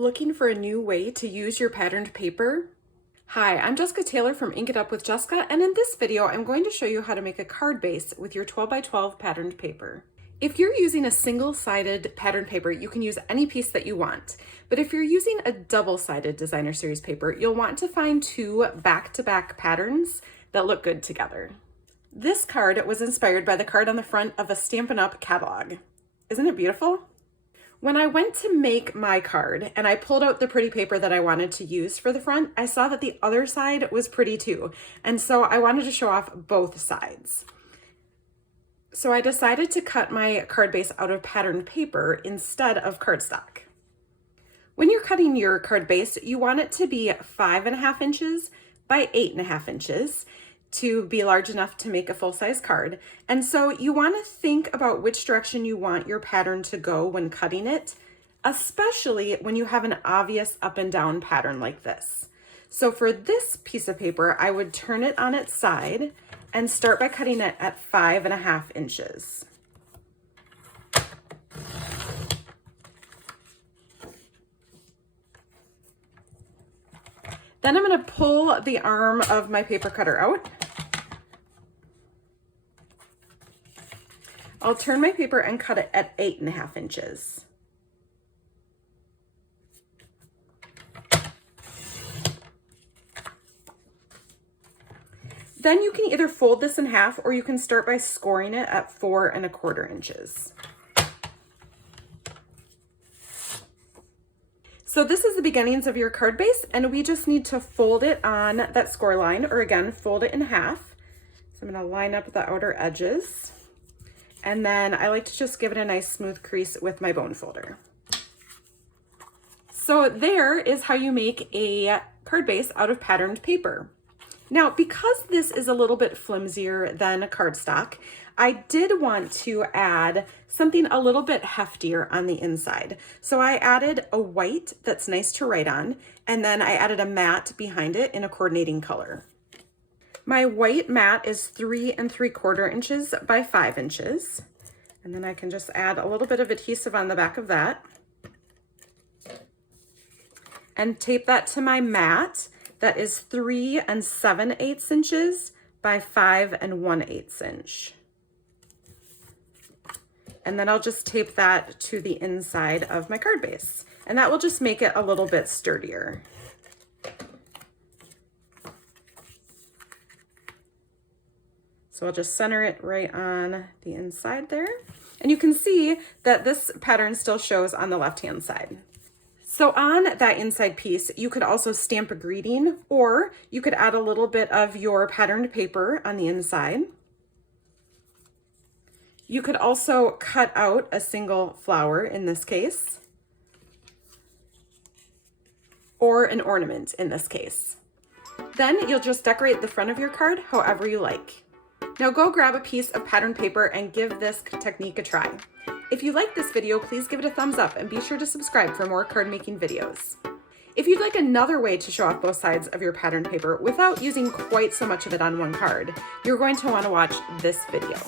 Looking for a new way to use your patterned paper? Hi, I'm Jessica Taylor from Ink It Up with Jessica, and in this video I'm going to show you how to make a card base with your 12 by 12 patterned paper. If you're using a single-sided patterned paper, you can use any piece that you want. But if you're using a double-sided designer series paper, you'll want to find two back-to-back patterns that look good together. This card was inspired by the card on the front of a Stampin' Up! Catalog. Isn't it beautiful? When I went to make my card and I pulled out the pretty paper that I wanted to use for the front, I saw that the other side was pretty too. And so I wanted to show off both sides. So I decided to cut my card base out of patterned paper instead of cardstock. When you're cutting your card base, you want it to be 5.5 inches by 8.5 inches to be large enough to make a full-size card. And so you want to think about which direction you want your pattern to go when cutting it, especially when you have an obvious up and down pattern like this. So for this piece of paper, I would turn it on its side and start by cutting it at 5.5 inches. Then I'm going to pull the arm of my paper cutter out. I'll turn my paper and cut it at 8.5 inches. Then you can either fold this in half or you can start by scoring it at 4.25 inches. So this is the beginnings of your card base, and we just need to fold it on that score line, or again, fold it in half. So I'm going to line up the outer edges, and then I like to just give it a nice smooth crease with my bone folder. So there is how you make a card base out of patterned paper. Now, because this is a little bit flimsier than a cardstock, I did want to add something a little bit heftier on the inside. So I added a white that's nice to write on, and then I added a matte behind it in a coordinating color. My white matte is 3.75 inches by 5 inches. And then I can just add a little bit of adhesive on the back of that and tape that to my matte. That is 3 7/8 inches by 5 1/8 inch. And then I'll just tape that to the inside of my card base. And that will just make it a little bit sturdier. So I'll just center it right on the inside there. And you can see that this pattern still shows on the left-hand side. So on that inside piece, you could also stamp a greeting, or you could add a little bit of your patterned paper on the inside. You could also cut out a single flower in this case, or an ornament in this case. Then you'll just decorate the front of your card however you like. Now go grab a piece of patterned paper and give this technique a try. If you like this video, please give it a thumbs up and be sure to subscribe for more card making videos. If you'd like another way to show off both sides of your patterned paper without using quite so much of it on one card, you're going to want to watch this video.